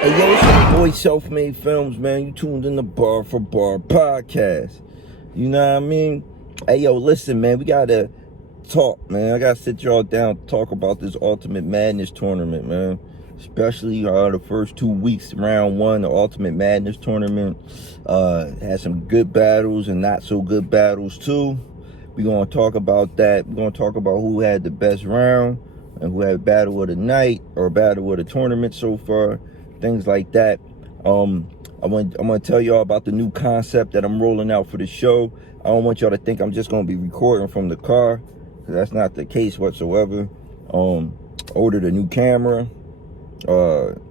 Hey, yo, it's your boy Self-Made Films, man. You tuned in the Bar for Bar podcast. You know what I mean? Hey, yo, listen, man. We gotta talk, man. I gotta sit y'all down to talk about this Ultimate Madness tournament, man. Especially the first 2 weeks, round one, the Ultimate Madness tournament. Had some good battles and not so good battles, too. We're gonna talk about that. We're gonna talk about who had the best round and who had battle of the night or battle of the tournament so far. Things like that. I'm gonna tell y'all about the new concept that I'm rolling out for the show. I don't want y'all to think I'm just gonna be recording from the car, because that's not the case whatsoever. Ordered a new camera,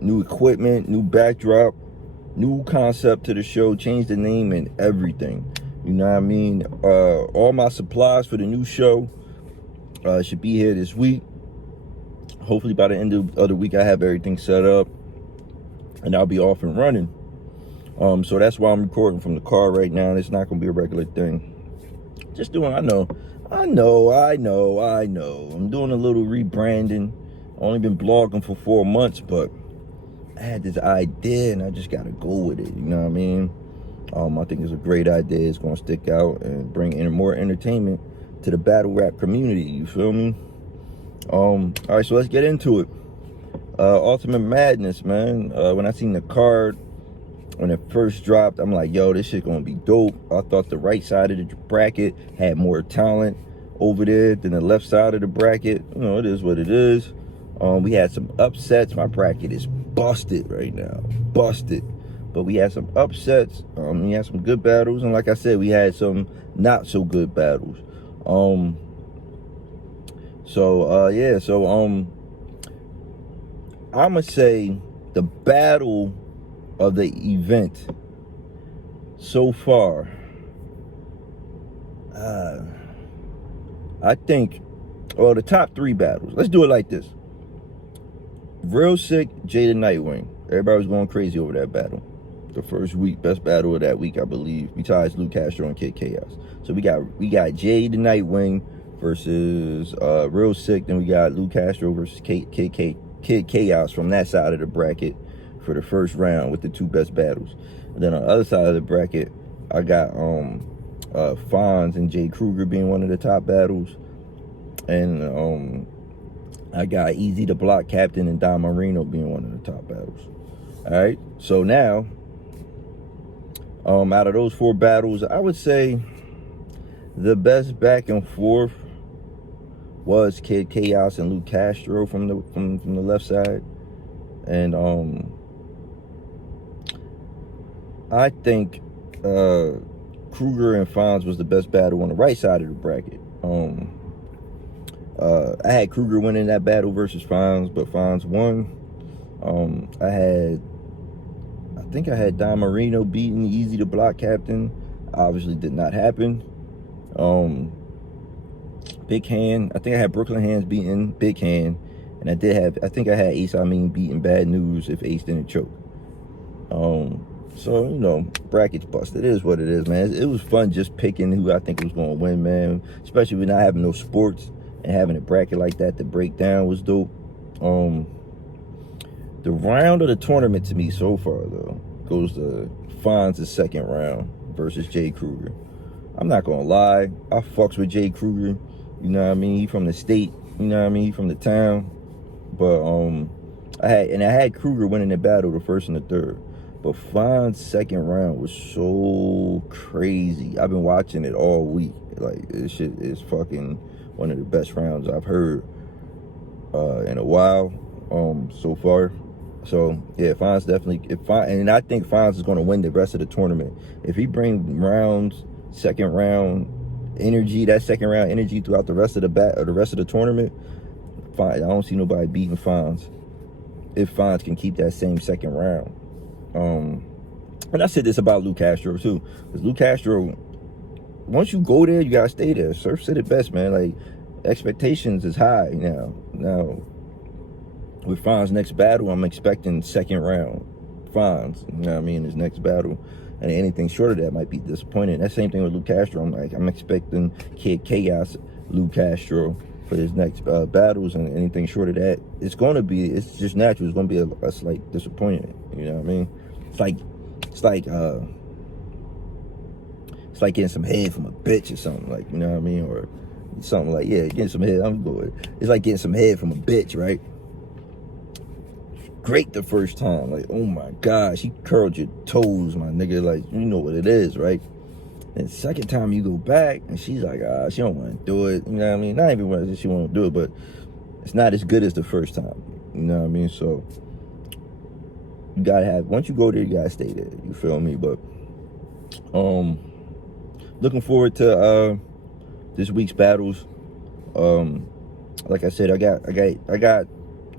new equipment, new backdrop, new concept to the show, changed the name and everything. You know what I mean? All my supplies for the new show should be here this week. Hopefully by the end of the week I have everything set up and I'll be off and running. So that's why I'm recording from the car right now. It's not gonna be a regular thing. Just doing, I know. I'm doing a little rebranding. Only been blogging for 4 months, but I had this idea and I just gotta go with it. You know what I mean? I think it's a great idea. It's gonna stick out and bring in more entertainment to the battle rap community. You feel me? All right, so let's get into it. Ultimate Madness, man. When I seen the card, when it first dropped, I'm like, yo, this shit gonna be dope. I thought the right side of the bracket had more talent over there than the left side of the bracket. You know, it is what it is. We had some upsets. My bracket is busted right now. Busted. But we had some upsets. We had some good battles. And like I said, we had some not so good battles. I'm gonna say the battle of the event so far, I think, well, the top 3 battles, let's do it like this. Real Sick, Jada Nightwing. Everybody was going crazy over that battle. The first week, best battle of that week, I believe, besides Luke Castro and Kid Chaos. So we got Jada Nightwing versus Real Sick. Then we got Luke Castro versus Kid Chaos from that side of the bracket for the first round with the 2 best battles. And then on the other side of the bracket, I got Fonz and Jay Kruger being one of the top battles. And I got Easy the Block Captain and Don Marino being one of the top battles. All right, so now, out of those 4 battles, I would say the best back and forth was Kid Chaos and Luke Castro from the left side. And I think Kruger and Fonz was the best battle on the right side of the bracket. I had Kruger winning that battle versus Fonz, but Fonz won. I think I had Don Marino beating Easy the Block Captain. Obviously did not happen. Big Hand, I think I had Brooklyn Hands beating Big Hand. And I think I had Ace Amin beating Bad News if Ace didn't choke. So, you know, brackets busted. It is what it is, man. It was fun just picking who I think was going to win, man. Especially with not having no sports and having a bracket like that to break down was dope. The round of the tournament to me so far, though, goes to Fonz's second round versus Jay Kruger. I'm not going to lie. I fucks with Jay Kruger. You know what I mean? He from the state. You know what I mean? He from the town. But I had Kruger winning the battle, the first and the third. But Fonz's second round was so crazy. I've been watching it all week. Like, this shit is fucking one of the best rounds I've heard in a while so far. So yeah, Fonz definitely. And I think Fonz is going to win the rest of the tournament if he brings second round energy, that second round energy throughout the rest of the tournament. I don't see nobody beating Fonz if Fonz can keep that same second round. And I said this about Luke Castro too, because Luke Castro, once you go there, you gotta stay there. Surf said it best, man. Like, expectations is high now. Now with Fonz's next battle, I'm expecting second round Fonz. You know what I mean? His next battle, and anything short of that might be disappointing. That same thing with Luke Castro. I'm expecting Kid Chaos, Luke Castro for his next battles, and anything short of that, it's just natural. It's going to be a slight disappointment. You You know what I mean? It's like getting some head from a bitch or something, like, you know what I mean? Or something like, yeah, getting some head. I'm good. It's like getting some head from a bitch, right? Great the first time, like, oh my God, she curled your toes, my nigga, like, you know what it is, right? And the second time you go back, and she's like, she don't want to do it, you know what I mean? Not even when she want to do it, but it's not as good as the first time, you know what I mean? So you gotta have, once you go there, you gotta stay there, you feel me? But looking forward to this week's battles. Like I said, I got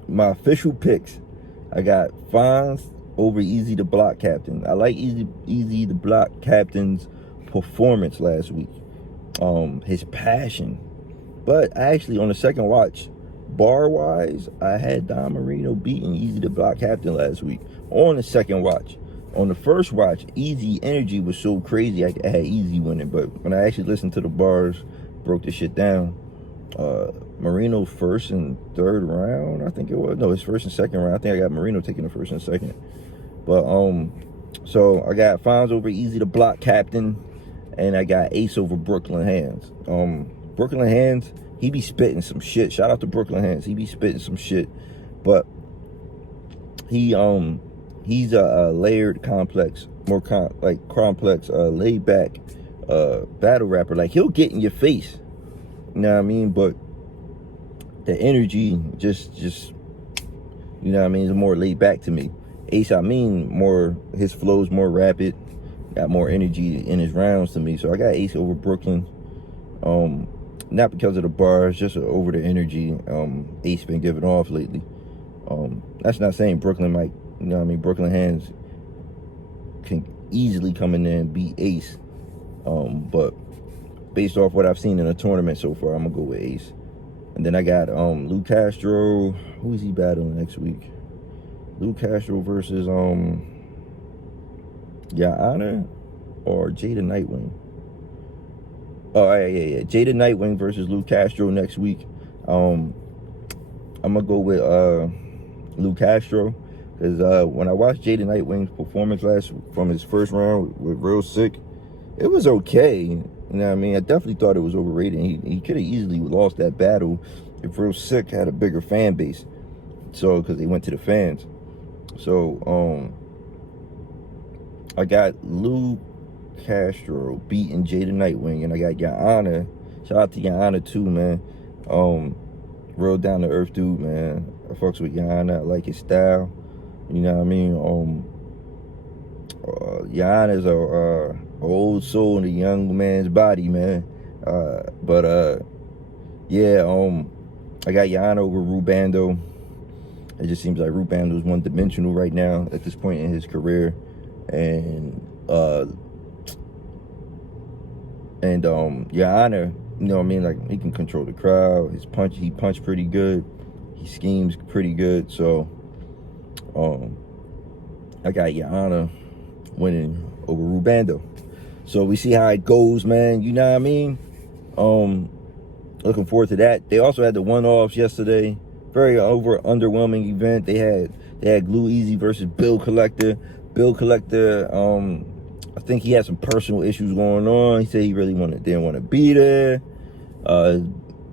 my official picks. I got Fonz over Easy the Block Captain. I like Easy the Block Captain's performance last week. His passion. But actually, on the second watch, bar-wise, I had Don Marino beating Easy the Block Captain last week. On the second watch. On the first watch, Easy energy was so crazy, I had Easy winning. But when I actually listened to the bars, broke the shit down, Marino first and third round, I think it was. No, his first and second round. I think I got Marino taking the first and second. But so I got Fonz over Easy the Block Captain, and I got Ace over Brooklyn Hands. Brooklyn Hands, he be spitting some shit. Shout out to Brooklyn Hands. He be spitting some shit. But he's a layered, complex, complex, laid back battle rapper. Like, he'll get in your face. You know what I mean? But the energy just you know what I mean, is more laid back to me. Ace, I mean, more, his flow's more rapid, got more energy in his rounds to me. So I got Ace over Brooklyn. Not because of the bars, just over the energy Ace been giving off lately. That's not saying Brooklyn might, you know what I mean, Brooklyn Hands can easily come in there and beat Ace. But based off what I've seen in the tournament so far, I'm gonna go with Ace. And then I got Lou Castro. Who is he battling next week? Lou Castro versus Yana or Jada Nightwing. Oh yeah. Jada Nightwing versus Lou Castro next week. I'm gonna go with Lou Castro, because when I watched Jada Nightwing's performance from his first round with Real Sick, it was okay. You know what I mean? I definitely thought it was overrated. He could have easily lost that battle if Real Sick had a bigger fan base. So, because they went to the fans. So, I got Lou Castro beating Jada Nightwing, and I got Yana. Shout out to Yana too, man. Real down to earth dude, man. I fucks with Yana. I like his style. You know what I mean? Yana's a old soul in a young man's body, man. Yeah, I got Yana over Rubando. It just seems like Rubando's one-dimensional right now at this point in his career. And Yana, you know what I mean? Like, he can control the crowd. He punched pretty good. He schemes pretty good. So, I got Yana winning over Rubando. So we see how it goes, man. You know what I mean? Looking forward to that. They also had the one-offs yesterday. Very underwhelming event. They had Glue Easy versus Bill Collector. Bill Collector, I think he had some personal issues going on. He said he really didn't want to be there. His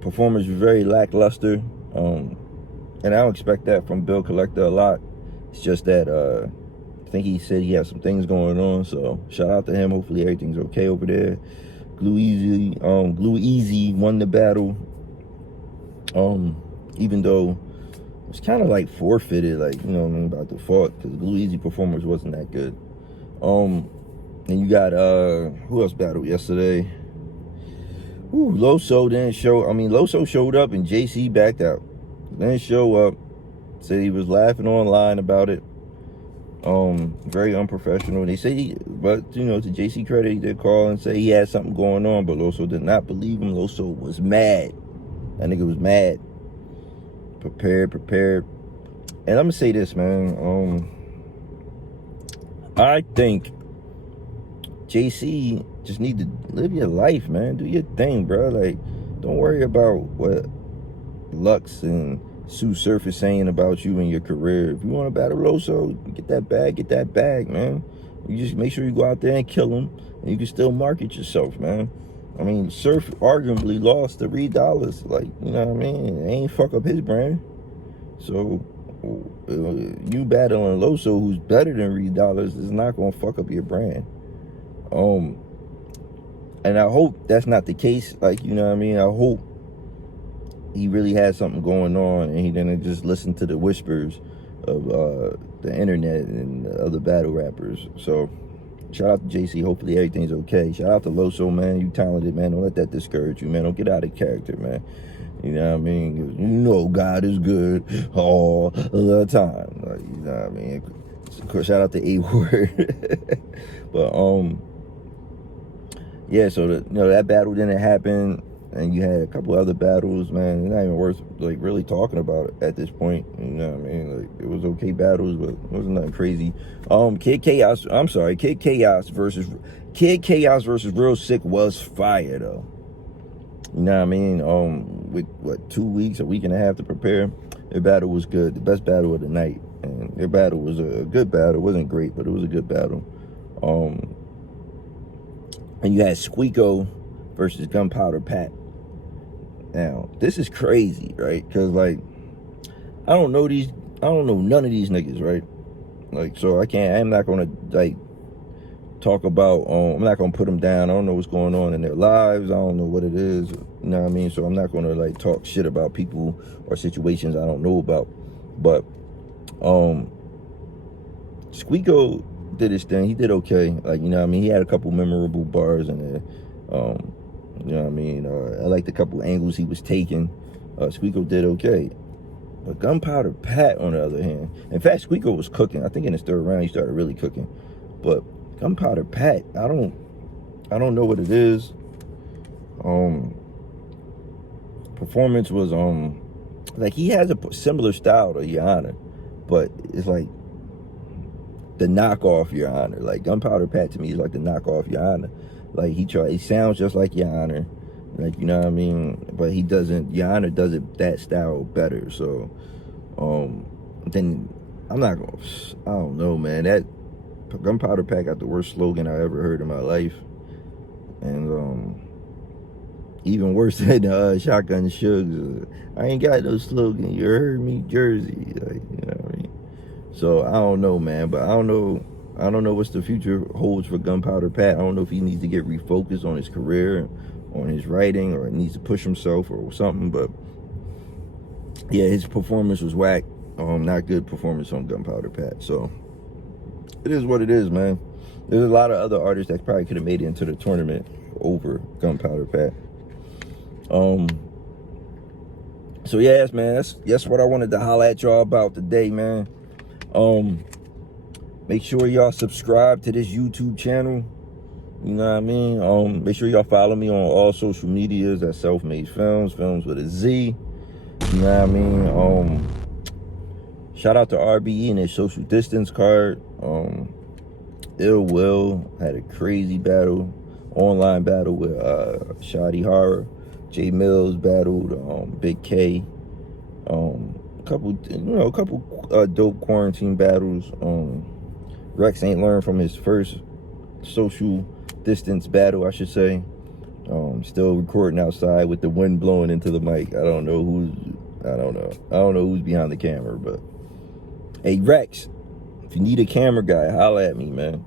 performance was very lackluster. And I don't expect that from Bill Collector a lot. It's just that I think he said he had some things going on. So shout out to him. Hopefully everything's okay over there. Glue Easy won the battle. Even though it was kind of like forfeited, like, you know what I mean, about default, because Glue Easy performance wasn't that good. And you got who else battled yesterday? Loso didn't show. I mean, Loso showed up and JC backed out. Didn't show up. Said he was laughing online about it. Very unprofessional. They say but you know, to JC credit, he did call and say he had something going on, but Loso did not believe him. Loso was mad. That nigga was mad. Prepared. And I'm gonna say this, man. I think JC just need to live your life, man. Do your thing, bro. Like, don't worry about what Lux and Sue Surf is saying about you and your career. If you want to battle Loso, get that bag, man. You just make sure you go out there and kill him, and you can still market yourself, man. I mean, Surf arguably lost to Reed Dollars. Like, you know what I mean? It ain't fuck up his brand. So, you battling Loso, who's better than Reed Dollars, is not going to fuck up your brand. And I hope that's not the case. Like, you know what I mean? I hope he really had something going on and he didn't just listen to the whispers of the internet and the other battle rappers. So, shout out to JC. Hopefully everything's okay. Shout out to Loso, man. You talented, man. Don't let that discourage you, man. Don't get out of character, man. You know what I mean? You know God is good all the time. Like, you know what I mean? Shout out to A-Word. But, yeah, so that battle didn't happen, and you had a couple other battles, man. It's not even worth like really talking about it at this point. You know what I mean? Like, it was okay battles, but it wasn't nothing crazy. Kid Chaos versus Real Sick was fire though. You know what I mean? With what, 2 weeks, a week and a half to prepare, their battle was good, the best battle of the night, and their battle was a good battle. It wasn't great, but it was a good battle. And you had Squeako versus Gunpowder Pat. Now, this is crazy, right? Because, like, I don't know none of these niggas, right? Like, so I'm not going to, like, talk about, I'm not going to put them down. I don't know what's going on in their lives. I don't know what it is. You know what I mean? So I'm not going to, like, talk shit about people or situations I don't know about. But, Squeako did his thing. He did okay. Like, you know what I mean? He had a couple memorable bars in there. You know what I mean? I liked a couple angles he was taking. Squeako did okay. But Gunpowder Pat, on the other hand, in fact, Squeako was cooking. I think in his third round he started really cooking. But Gunpowder Pat, I don't know what it is. Performance was like, he has a similar style to Your Honor, but it's like the knockoff Your Honor. Like, Gunpowder Pat to me is like the knockoff Your Honor. Like, he sounds just like Your Honor, like, you know what I mean? But he doesn't. Your Honor does it that style better. So, then I'm not gonna. I don't know, man. That Gunpowder Pat got the worst slogan I ever heard in my life, and even worse than Shotgun Shugs. I ain't got no slogan. You heard me, Jersey. Like, you know what I mean? So I don't know, man. But I don't know what's the future holds for Gunpowder Pat. I don't know if he needs to get refocused on his career, on his writing, or needs to push himself or something. But yeah, his performance was whack. Not good performance on Gunpowder Pat. So it is what it is, man. There's a lot of other artists that probably could have made it into the tournament over Gunpowder Pat. So yes, man, that's what I wanted to holler at y'all about today, man. Make sure y'all subscribe to this YouTube channel. You know what I mean? Make sure y'all follow me on all social medias at Self-Made Films, films with a Z. You know what I mean? Shout out to RBE and his social distance card. Ill Will had a crazy battle, online battle with Shoddy Horror. J Mills battled Big K. A couple dope quarantine battles. Rex ain't learned from his first social distance battle, I should say. Still recording outside with the wind blowing into the mic. I don't know who's behind the camera, but hey, Rex, if you need a camera guy, holla at me, man.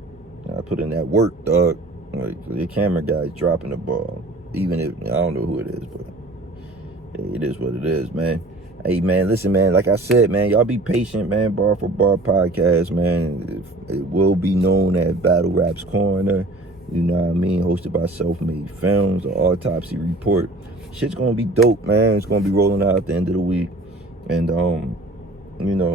I put in that work, dog. Like, your camera guy's dropping the ball. Even if, I don't know who it is, but hey, it is what it is, man. Hey, man, listen, man, like I said, man, y'all be patient, man. Bar for Bar podcast, man. It will be known as Battle Rap's Coroner. You know what I mean? Hosted by Self-Made Films, the Autopsy Report. Shit's gonna be dope, man. It's gonna be rolling out at the end of the week. And, you know,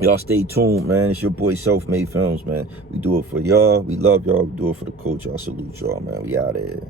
y'all stay tuned, man. It's your boy Self-Made Films, man. We do it for y'all. We love y'all. We do it for the coach. I salute y'all, man. We out of here.